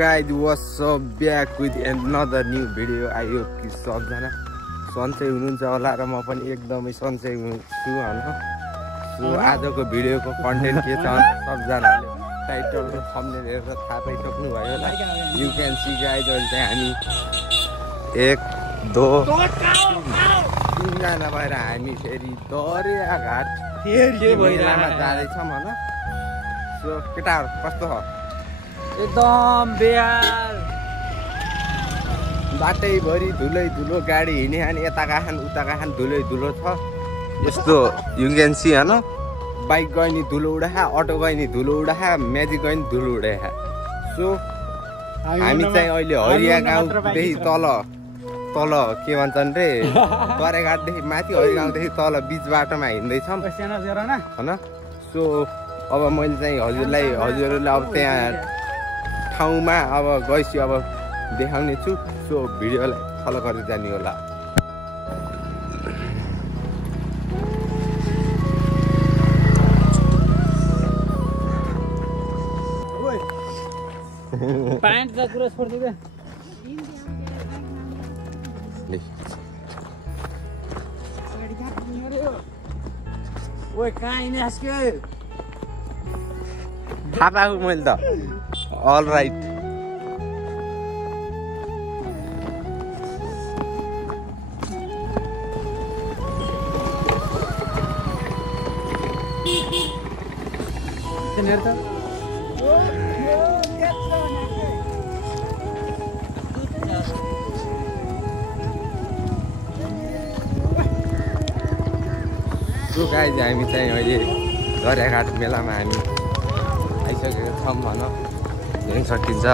guys, what's up? Back with another new video. I hope कि सबजना सन्चै हुनुहुन्छ होला र म पनि एकदमै सन्चै हुन्छु हैन। सो आजको भिडियोको कन्टेन्ट के छ सबजनाले टाइटल र थम्बनेल हेरेर थाहा पाइसक्नु भयो होला। You can see guys, अहिले चाहिँ हामी 1 2 3 जना भएर हामी फेरि दरियाघाट के भइरामा जाँदैछौँ हैन। सो केटाहरु कस्तो हो? एकदम बेहाल बाटैभरि धुलै धुलो गाडी हिँड्ने अनि यताका खान उताका खान धुलै धुलो छ। यस्तो यु क्यान सी हैन, बाइक गयो नि धुलो उडाहा, अटो गयो नि धुलो उडाहा, म्याजिक गयो नि धुलो उडाहा। सो हामी चाहिँ अहिले हरिया गाउँदेखि तल तल के भन्छन् रे दरेघाटदेखि माथि हरिया गाउँदेखि तल बीच बाटोमा हिँड्दैछौँ हैन। सो अब मैले चाहिँ हजुरहरूलाई अब त्यहाँ ठाउँमा अब गएपछि अब देखाउने छु। सो भिडियोलाई फलो गर्दै जाने होला। प्यान्ट का कुरा छोड्दै बे ओए कहाँ हिँड्ने आस्क्यो थाहा पाएको मैले त। अल राइट सो गाइज हामी चाहिँ अहिले दरियाघाट मेलामा हामी आइसकेको छौँ भन हेर्न सकिन्छ।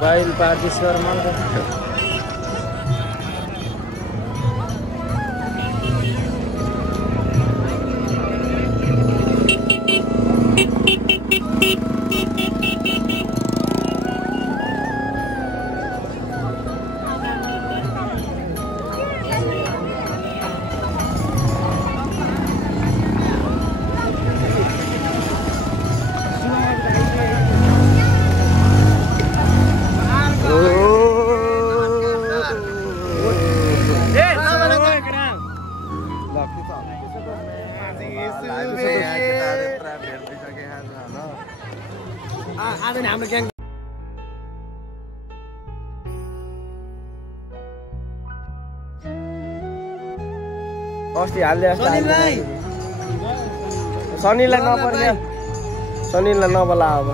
बाइल पार्टीश्वर मन अस्ति हाल्दै सनीलाई नपर्ने, सनीलाई नबोला अब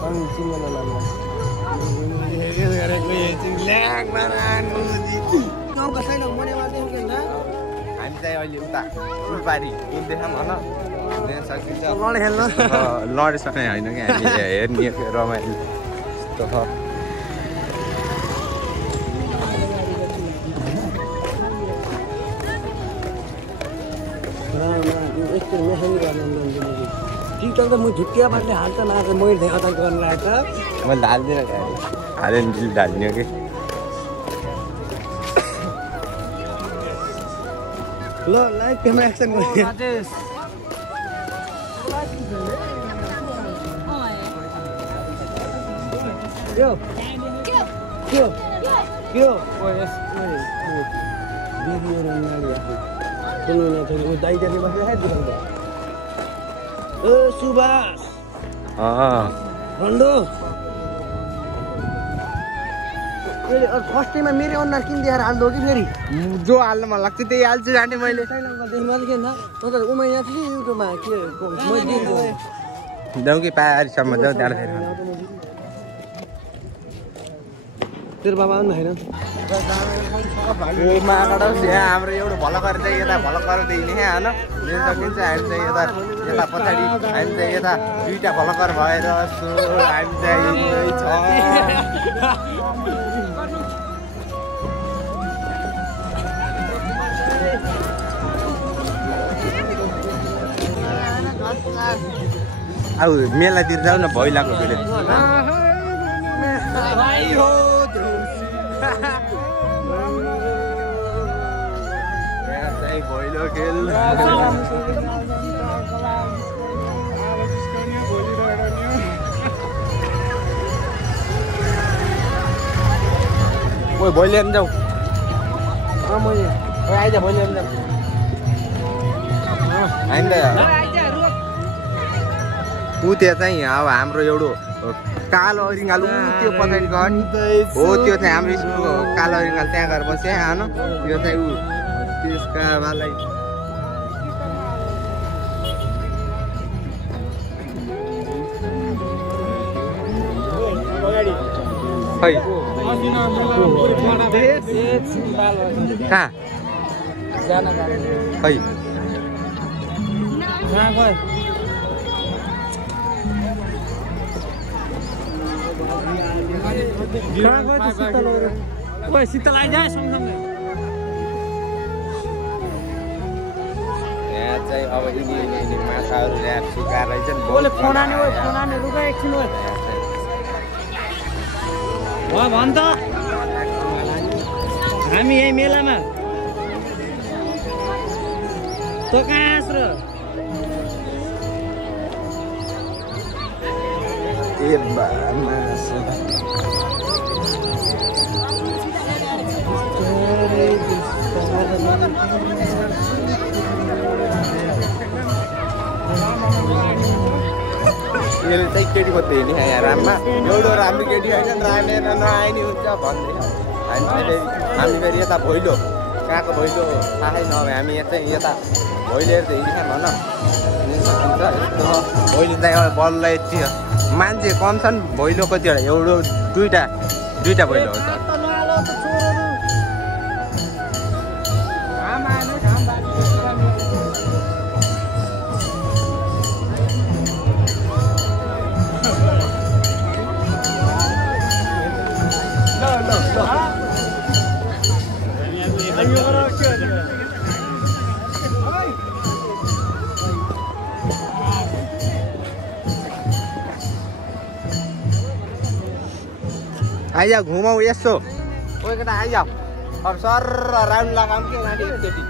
सनी चिन्दैन नाम। हामी चाहिँ अहिले उता फुलबारी पुग्दैछौँ भन हेर्न सकिन्छ। लडिसक्ने होइन कि हामी हेर्ने रमाइलो यस्तो छ। टिकटक त म ढुक्किया बाटले हाल्छ नआएको मैले आतङ्क गर्न लागेको मैले हाल्दिनँ हाल्यो नि डिलिट हाल्दिनँ कि ल लाइभ क्यामेरा एक्सन गर्नु यो के के सुभाष भन्दो फर्स्ट टाइममा मेरो अनुहार किन दिएर हाल्दो कि फेरि जो हाल्नु मन लाग्छ त्यही हाल्छु जाने मैले। उमा यहाँ थियो युट्युबमा के जाउँ कि पाहाडीसम्म जाउँ त्यहाँ फेरि तेरो बाबा आउनु होइन हाम्रो एउटा भलो गरेर चाहिँ यता भलो गरेर हिँड्ने होइन लिन सकिन्छ। हामी चाहिँ यता यता पछाडि हामी चाहिँ यता दुईवटा भलकर भएर सो हामी चाहिँ हिँड्दैछ। अब मेलातिर जाऊ न भैलाको भिडियो यहाँ चाहिँ भैलो खेल ओइ भैलो हेर्न जाऊ आइज भैलो हेर्न जाऊ होइन ऊ त्यहाँ चाहिँ अब हाम्रो एउटा कालो अरिङ्गाल त्यो पछाडि गयो नि हो त्यो चाहिँ हाम्रो स्कुलको कालो अरिङ्गाल त्यहाँ गएर बस्यो होइन त्यो चाहिँ ऊ त्यसका बालाई खै कहाँ खै शीतल आइजाए सँगसँगै यहाँ चाहिँ अब यिनी माछाहरू ल्याएर सुकाएर रहेछन् फोनाने रुगा एकछिन भन् त हामी यही मेलामा त कहाँ र ए माछा यसले चाहिँ केटी खोज्दै हिँड्ने यहाँ राममा एउटा राम्रो केटी होइन रामेर नआए नि हुन्छ भन्दै हामी फेरि यता भैलो कहाँको भैलो थाहै नभए हामी यहाँ चाहिँ यता भैलोहरू त हिँड्छन् भन सकिन्छ यस्तो भैलो चाहिँ एउटा बल्ल यति मान्छे कम छन् भैलो कतिवटा एउटा दुईवटा भैलो हो त आइजाऊ घुमाऊ यसो कोही केटा आइजाऊ अब सर राउन्ड लगाउँ के गाडी एकचोटि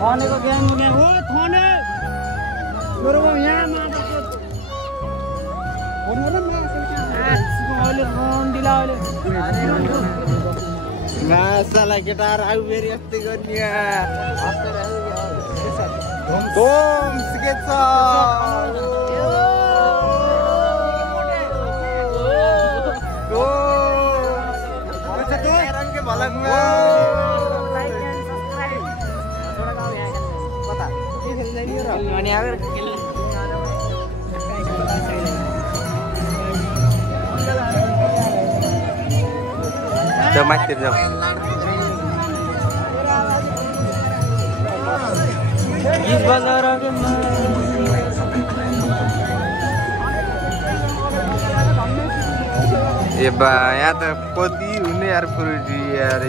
थनेको ग्याङ हो थने मेरो यहाँ मासालाई केटाहरू आऊ फेरि यस्तै गर्ने Udah mati dong. ये बाया तो पोती उन्हें यार पूरी यार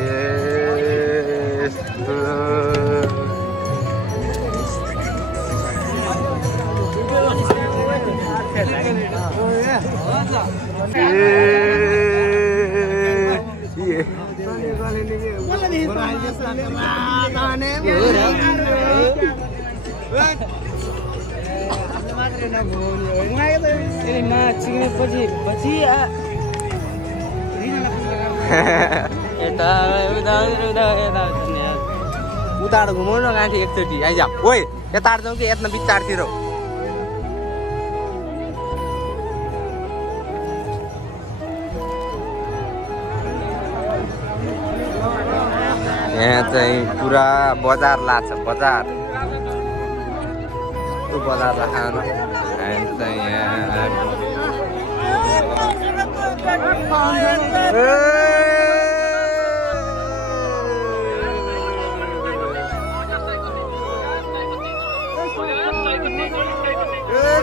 उतार घुमाउन गाँठी एकचोटि आइजाऊ ओइ यता जाउँ कि यता बिचारतिर यहाँ चाहिँ पुरा बजार लाग्छ बजार राख्न चाहिँ यहाँ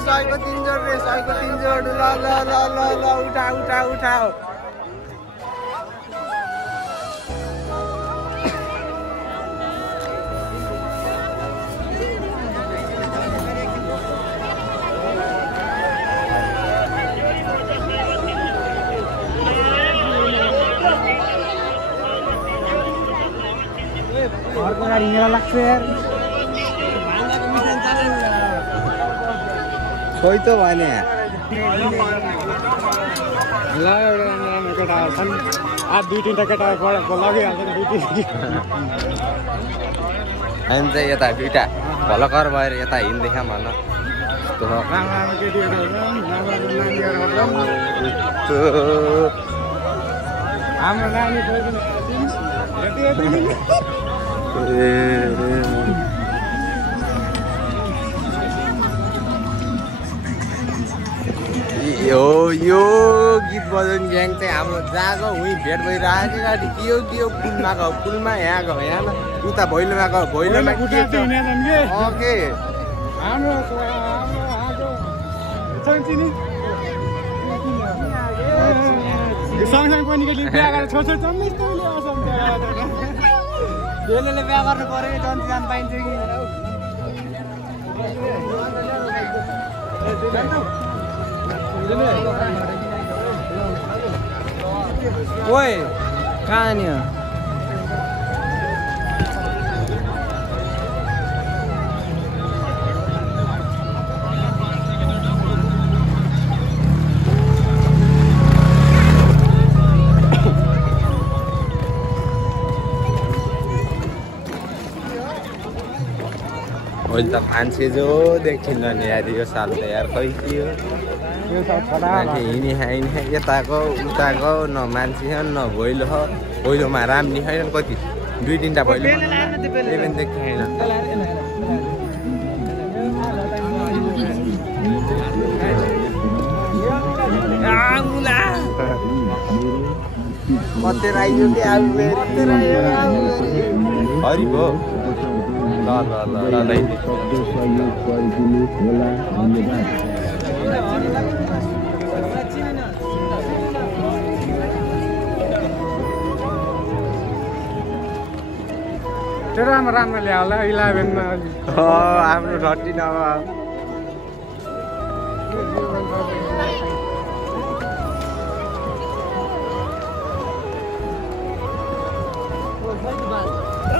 सयको 3 जोड रे सयको 3 जोड ल ल ल ल ल उठा उठा उठा अर्को गाडी हिँडेर लाग्छ यार खोइ त भने ल एउटा केटाहरू छन् दुई तिनवटा केटाहरू लगिहाल्छ हामी चाहिँ यता दुइटा भलकर भएर यता हिँड्दैछौँ भन हाम्रो नानी यो गीत बजाउने ग्याङ चाहिँ हाम्रो जहाँको उहीँ भेट भइरहेको गाडी के हो पुलमा गयो पुलमा यहाँ गयो यहाँ उता भैलोमा गयो भैलोमा के सँगसँगै पनि बिहा गरेर छोड्छन् बेलुले बिहा गर्नु पऱ्यो जन्ती जान पाइन्छ कि ओए कहाँ नि अहिले त मान्छे जो देखिन्न नि यार यो साल त यार खै के हो मान्छे हिँडी यताको उताको न मान्छे छ न भैलो छ भैलोमा राम्री छैन कति दुई तिनवटा भैलो पनि देखिएन कति आइयो कि हरि भो ल राम्रो ल्यायो होला 11 मा आफ्नो 13 अब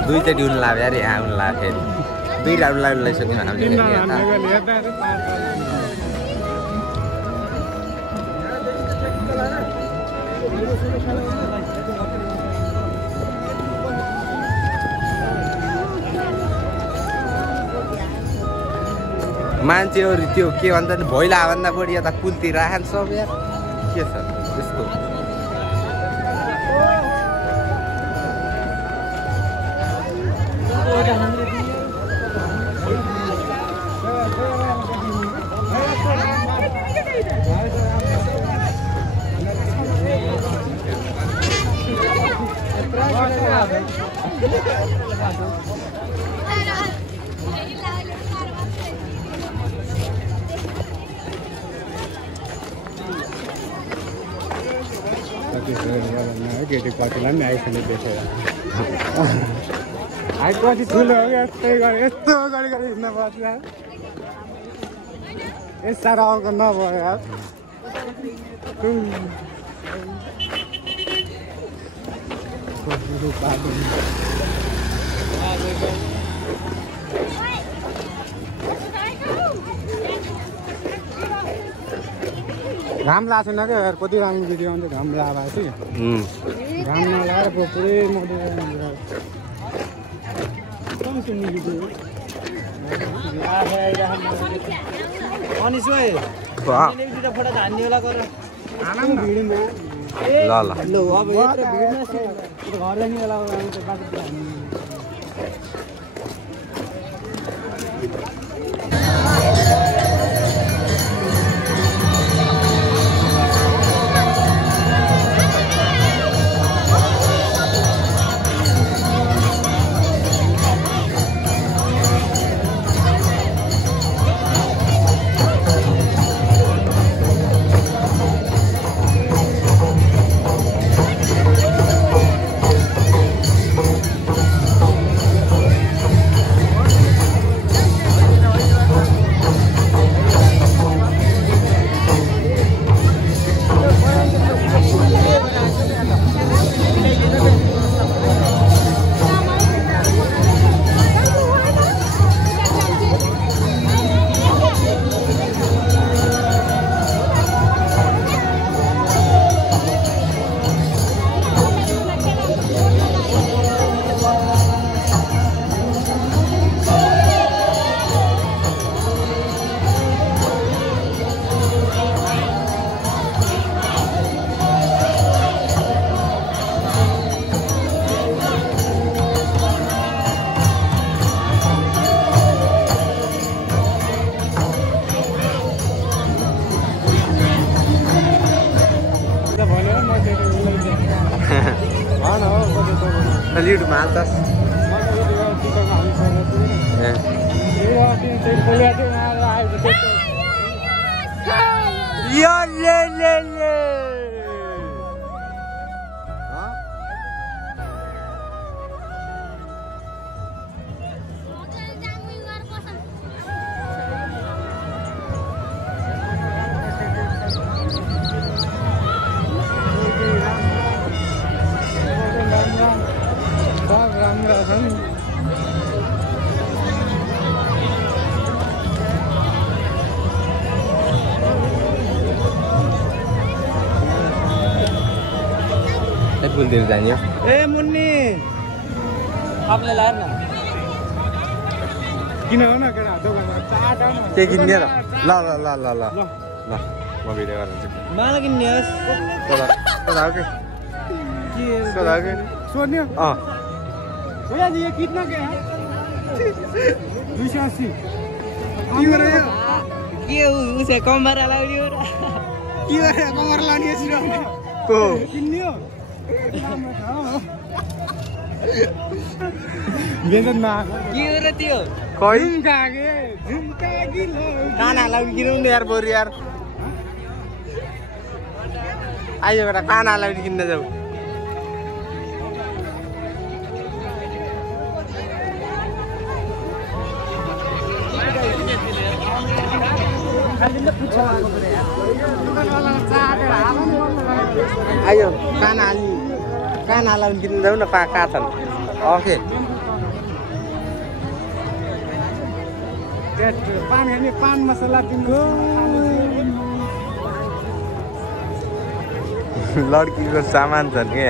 दुईचोटि उन लाग्यो अरे यहाँ उन लाग्यो फेरि दुई लाउनु लगाइसक्यौँ हामीले मान्छेहरू त्यो के भन्छ नि भैला भन्दा बढी यता पुलतिर राख्छ सब यार के छ यस्तो केटी कतिलाई पनि आइफोन देखेर कति ठुलो हो यस्तो गरी हिँड्न पर्छ यस साह्रो अर्को नभयो घाम लाग्छ न क्या कति राम्रो भिडियो आउँछ घाम लगाएको घाम नलाएर पुरै माल्छस् फुलतिर जाने ए मुन्नी आपले लाएर न किन हो न केटा दोकानमा चाट आउनु के किन्ने र ल ल ल ल ल ल म भिडियो गर्छु मलाई किन्ने होस् सोधा के सोधा के सोध्ने भैया जी ये कितना के है 280 के हो रे के उसे कमरा लाउने हो र के हो रे कमरा लाउने छ को किन्ने हो बेन्दनमा के हो र त्यो खै झुमका गिलो काना लाउने किनौँ न यार बरु यार आइयो बेटा काना लाउने किन्न जाऊ आइयो काना लाउने किन्न जाऊ न कहाँ छन् ओके पान खाने पान मसला किन्नु लड्कीको सामान छ नि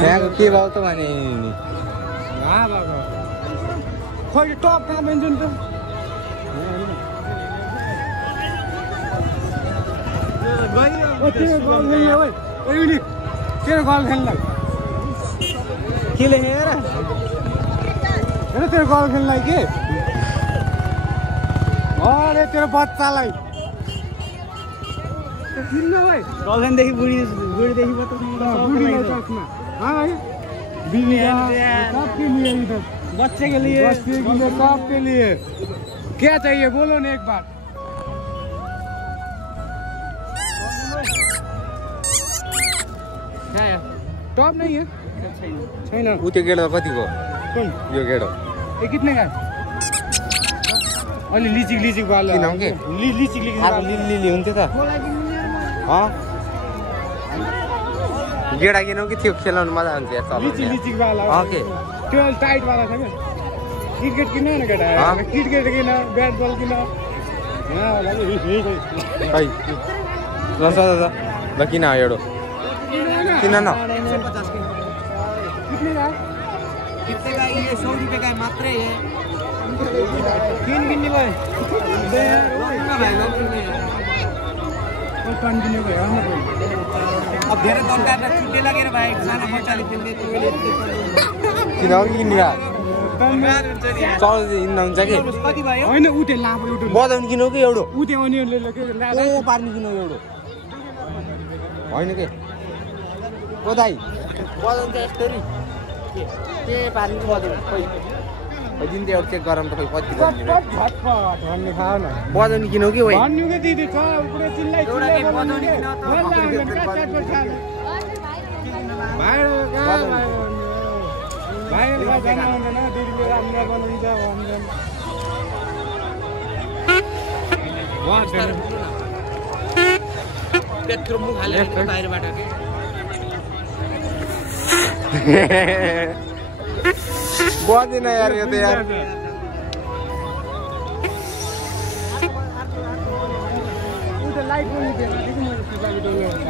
यहाँको के भाउ त भने खोइ टप कहाँ भन्छ नि त तेरो गल खेल्नलाई के लेखेर हेर तेरो गल खेल्नलाई के अरे तेरो बच्चालाई किन्न भाइ गलखेनदेखि बुढीदेखि सबके लिए इधर बच्चे के लिए सबके लिए क्या चाहिए बोलो ना एक बार टॉप नहीं है छैन उ त्यो गेडो कतिको कुन यो गेडो ए कितने का अलि लिचिक वाला किनौँ के लिचिक अब लिली हुन्थ्यो त गेडा किनौँ कि त्यो खेलाउनु मजा हुन्छ यार लिचिक वाला ओके त्यो टाइट वाला छ क्या क्रिकेट किन न केटा क्रिकेट किन ब्याट बल किन खै ल सदा ल किन एउटा किन न कितने का ये 100 रुपए का मात्र है किन्ने भाइ पानी किन्ने भयो अब धेरै दरकार छुट्टै लागेर भाइ सानो बच्चाले पिन्ने किन किन्ने चल हिँड्न हुन्छ कि कति भयो होइन उते लाभ एउटा बजाउनु किनौ कि एउटा उते उनीहरूले ओ पार्नु किनौ एउटा होइन के ओ दाइ बजाउनु चाहिँ यस्तो नि के पार्नु बजाउनु खोइ दिन त एउटा चेक गरौँ त खोइ कति भन्ने खाऊ न बजाउनु किनौ कि भाइ भन्नु के दिदी छ पुरै चिल्लाइ चिल्लाइ बजाउनु किन भाइ जानु हुँदैन दिदीले राम्रो बनाउँछ भन्छन् त्यत्रो मुख हालेर बाहिरबाट बजेन यार यो त यार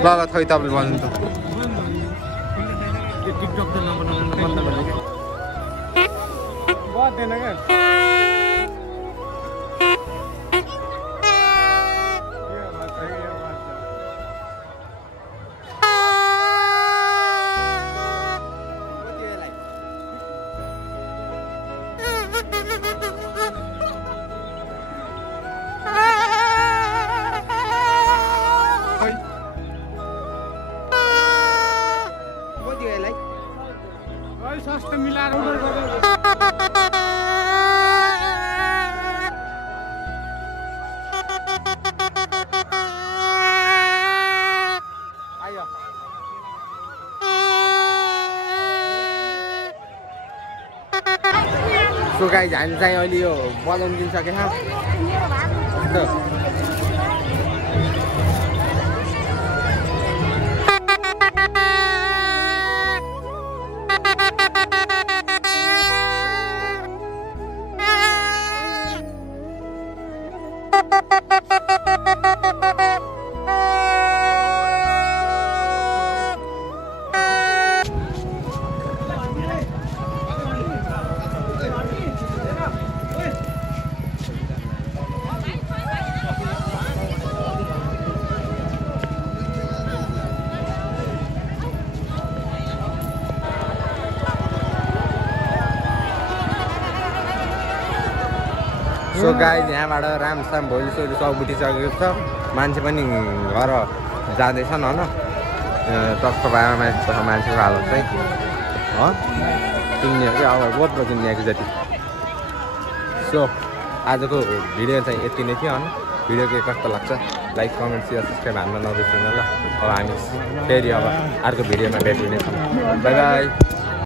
ल ल खै तपाईँले भन्नु त टिकटक त नबनाउनु बन्द गर्ने के बज्दैन क्या सस्तो मिलाएर अर्डर गर्नु आयो सो गाइज हामी चाहिँ अहिले यो बजाउनु दिइसकेको छ सो गाइज यहाँबाट रामसाम भोलिसोलि सब उठिसकेको छ मान्छे पनि घर जाँदैछन् होइन टक्क भएर मान्छेको हालत चाहिँ किन्नेहरू अब बहुत किन्नेको जति सो आजको भिडियो चाहिँ यति नै थियो होइन भिडियो के कस्तो लाग्छ लाइक कमेन्ट सेयर सब्सक्राइब हान्न नबिर्सिनु ल अब हामी फेरि अब अर्को भिडियोमा भेट हुनेछौँ बाई बाई